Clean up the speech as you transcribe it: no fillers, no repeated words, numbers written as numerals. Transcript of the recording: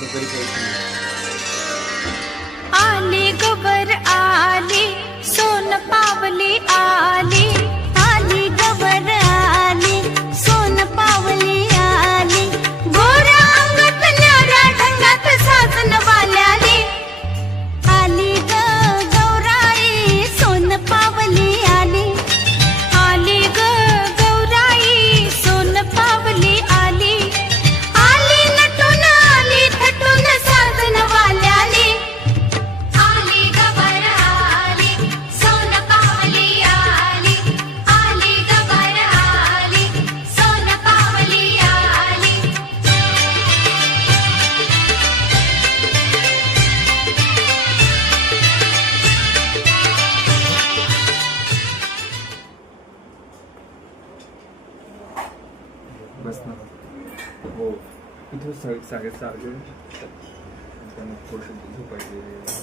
आता तरी काही आली गवर आली सोन पावली आली आली गवर आली सोन पावली आली गोऱ्या अंगात न्याऱ्या ढंगात साजन वाल्याली आली ग गौराई सोन पावली आली आली ग गौराई सोन पावली आली आली नटून आली थटून साजन वाल्याली आली गवर आली सोन पावली आली आली गवर आली सोन पावली आली बस ना. हो इथं सागेत सारखं थोडंसं झोपायचे.